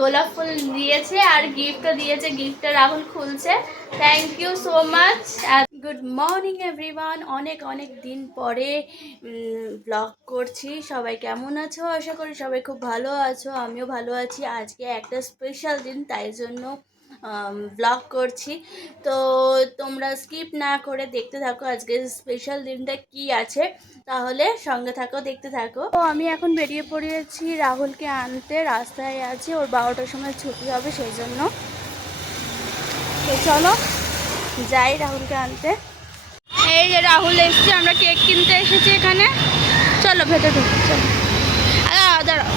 গোলাপ ফুল দিয়েছে আর গিফটও দিয়েছে, গিফটটা রাহুল খুলছে। Thank you so much. Good morning everyone, অনেক অনেক দিন পরে ব্লগ করছি। সবাই কেমন আছো? আশা করি সবাই খুব ভালো আছো, আমিও ভালো আছি। আজকে একটা স্পেশাল দিন, তাই জন্য ব্লগ করছি। তো তোমরা স্কিপ না করে দেখতে থাকো আজকে স্পেশাল দিনটা কি আছে, তাহলে সঙ্গে থাকো, দেখতে থাকো। তো আমি এখন বেরিয়ে পড়েছি রাহুলকে আনতে, রাস্তায় আছি, ওর 12টার সময় ছুটি হবে, সেই জন্য। তো চলো যাই রাহুলকে আনতে। এই যে রাহুল এসছে, আমরা কেক কিনতে এসেছি এখানে। চলো ভেতরে ঢুকো, চলো। দাঁড়াও,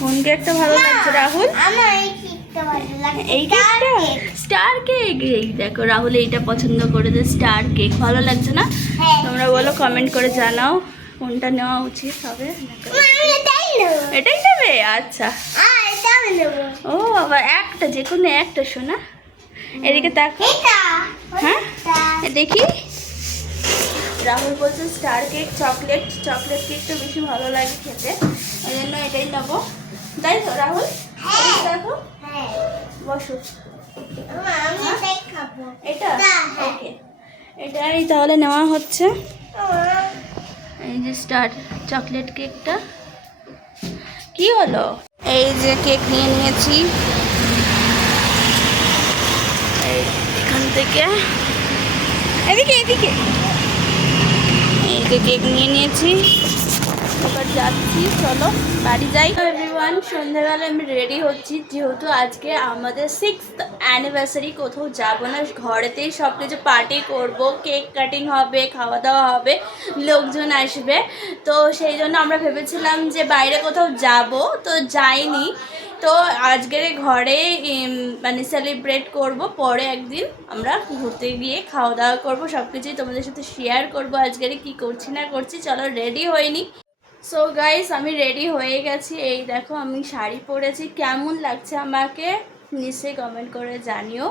কোন কেকটা ভালো লাগছে রাহুল? এই কেকটা স্টার কেক। এই দেখো রাহুল এইটা পছন্দ করেছে, স্টার কেক। ভালো লাগছে না? তোমরা বলো, কমেন্ট করে জানাও কোনটা নেওয়া উচিত হবে। এটাই নেবে? আচ্ছা, ও আবার একটা, যে কোনো একটা। শোনা, এদিকে দেখো। হ্যাঁ দেখি, রাহুল বলছে স্টার কেক, চকলেট কেকটা বেশি ভালো লাগে খেতে, ওই জন্য এটাই নেবো। তাই তো রাহুল? দেখো, বসো। এটা ওকে, এটাই তাহলে নেওয়া হচ্ছে। এই যে স্টার চকলেট কেকটা। কি হলো? এই যে কেক নিয়ে নিয়েছি এখান থেকে, এদিকে এই যে কেক নিয়ে নিয়েছি, এবার যাচ্ছি। চলো বাড়ি যাই। এভরিওয়ান, সন্ধ্যাবেলা আমি রেডি হচ্ছি, যেহেতু আজকে আমাদের 6th অ্যানিভার্সারি। কোথাও যাব না, ঘরেতেই সব কিছু পার্টি করব, কেক কাটিং হবে, খাওয়া দাওয়া হবে, লোকজন আসবে। তো সেই জন্য আমরা ভেবেছিলাম যে বাইরে কোথাও যাব, তো যাইনি। তো আজকের ঘরে মানে সেলিব্রেট করব, পরে একদিন আমরা ঘুরতে গিয়ে খাওয়া দাওয়া করবো, সব কিছুই তোমাদের সাথে শেয়ার করব আজকের কি করছি না করছি। চলো রেডি হয়নি। সো গাইস, আমি রেডি হয়ে গেছি। এই দেখো, আমি শাড়ি পরেছি। কেমন লাগছে আমাকে নিশ্চয়ই কমেন্ট করে জানিও।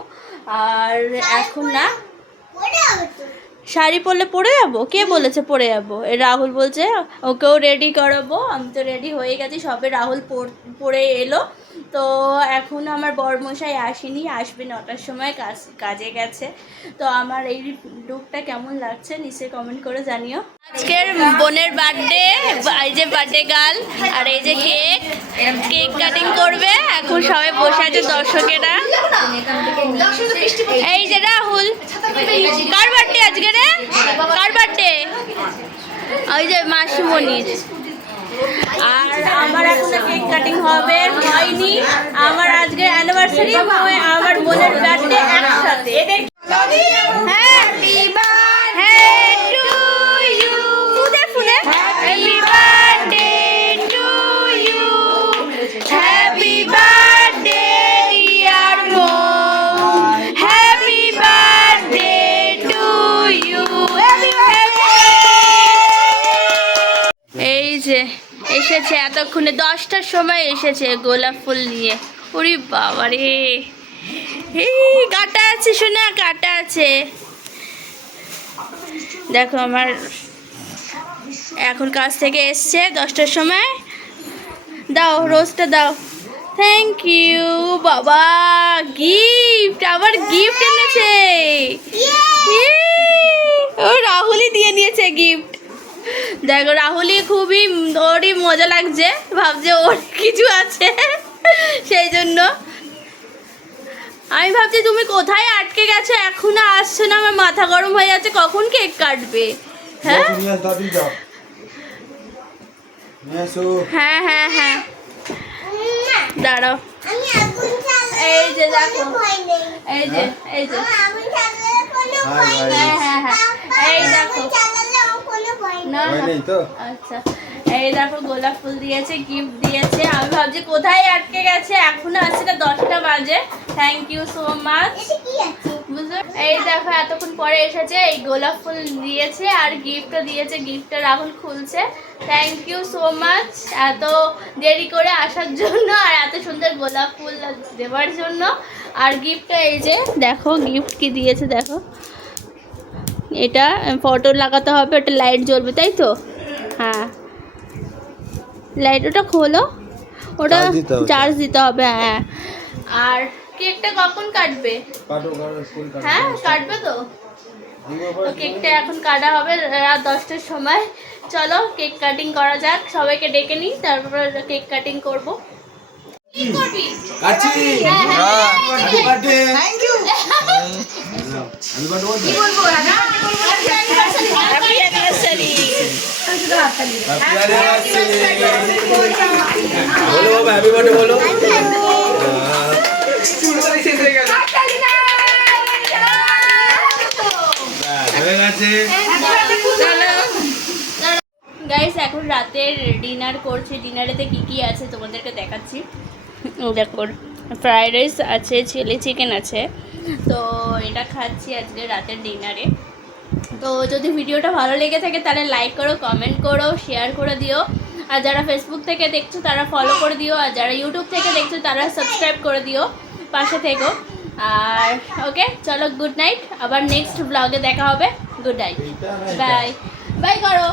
আর এখন না, শাড়ি পরলে পরে যাবো? কে বলেছে পরে যাবো? রাহুল বলছে ওকেও রেডি করাবো। আমি তো রেডি হয়ে গেছি, সবে রাহুল পরে এলো। তো এখন আমার বরমশাই আসেনি, আসবে 9টার সময়, কাজে গেছে। তো আমার এই লুকটা কেমন লাগছে নিশ্চয়ই কমেন্ট করে জানিও। আজকের বোনের বার্থডে, এই যে বার্থডে গার্ল, আর এই যে কেক কাটিং করবে। এখন সবাই বসে আছে দর্শকেরা। এই যে রাহুল, কার বার্থডে আজকে রে? কার বার্থডে? ওই যে মাসিমণির। আর আমার এখনো কেক কাটিং হয়নি। আমার আজকে অ্যানিভার্সারি, আমার বোনের বার্থডে একসাথে। এসেছে এতক্ষণে, 10টার সময় এসেছে গোলাপ ফুল নিয়ে। ওরে বাবা রে, এই কাটা আছে শোনা, কাটা আছে। দেখো আমার এখন কাজ থেকে এসছে 10টার সময়। দাও রোজটা দাও। থ্যাংক ইউ বাবা, গিফট, আবার গিফট এনেছে। ও রাহুলই দিয়ে নিয়েছে গিফট। দেখো রাহুলই খুবই, ওরই মজা লাগছে, ভাবছে ওর কিছু আছে, সেই জন্য। আমি ভাবছি তুমি কোথায় আটকে গেছো, এখনো আসছো না, আমার মাথা গরম হয়ে যাচ্ছে, কখন কেক কাটবে? হ্যাঁ হ্যাঁ হ্যাঁ হ্যাঁ, দাঁড়াও। এই যে দেখো, এই যে হ্যাঁ হ্যাঁ হ্যাঁ, এই দেখো। না আচ্ছা, এই দেখো গোলাপ ফুল দিয়েছে, গিফট দিয়েছে। আমি ভাবছি কোথায় আটকে গেছে, এখনো আসছে না, 10টা বাজে। Thank you so much. বুঝলো, এই দেখো এতক্ষণ পরে এসেছে, এই গোলাপ ফুল দিয়েছে আর গিফটও দিয়েছে, গিফটটা রাহুল খুলছে। থ্যাংক ইউ সো মাচ এত দেরি করে আসার জন্য, আর এত সুন্দর গোলাপ ফুল দেওয়ার জন্য। আর গিফটটা এই যে দেখো, গিফট কি দিয়েছে দেখো। এটা ফটো লাগাতে হবে, ওটা লাইট জ্বলবে, তাই তো? হ্যাঁ, লাইট ওটা খোলো, ওটা চার্জ দিতে হবে। হ্যাঁ, আর কেকটা কখন কাটবে? হ্যাঁ কাটবে তো। কেকটা এখন কাটা হবে রাত 10টার সময়। চলো কেক কাটিং করা যাক, সবাইকে ডেকে নিই, তারপর কেক কাটিং করবো। কি করবি? গাইস এখন রাতের ডিনার করছি, ডিনারেতে কি কি আছে তোমাদেরকে দেখাচ্ছি। দেখো ফ্রাইড রাইস আছে, চিলি চিকেন আছে, তো এটা খাচ্ছি আজকে রাতের ডিনারে। তো যদি ভিডিওটা ভালো লেগে থাকে তাহলে লাইক করো, কমেন্ট করো, শেয়ার করে দিও। আর যারা ফেসবুক থেকে দেখছো তারা ফলো করে দিও, আর যারা ইউটিউব থেকে দেখছো তারা সাবস্ক্রাইব করে দিও, পাশে থেকো। আর ওকে চলো, গুড নাইট, আবার নেক্সট ব্লগে দেখা হবে। গুড নাইট, বাই বাই করো।